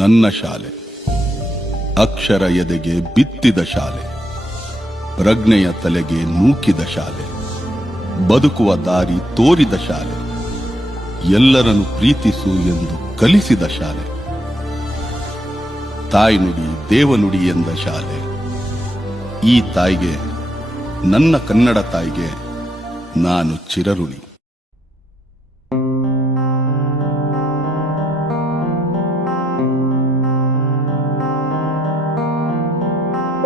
ನನ್ನ ಶಾಲೆ. ಅಕ್ಷರ ಎದೆಗೆ ಬಿತ್ತಿದ ಶಾಲೆ. ಪ್ರಜ್ಞೆಯ ತಲೆಗೆ ನೂಕಿದ ಶಾಲೆ. ಬದುಕುವ ದಾರಿ ತೋರಿದ ಶಾಲೆ. ಎಲ್ಲರನ್ನು ಪ್ರೀತಿಸು ಎಂದು ಕಲಿಸಿದ ಶಾಲೆ. ತಾಯ್ನುಡಿ ದೇವನುಡಿ ಎಂದ ಶಾಲೆ. ಈ ತಾಯಿಗೆ, ನನ್ನ ಕನ್ನಡ ತಾಯಿಗೆ ನಾನು ಚಿರಋಣಿ.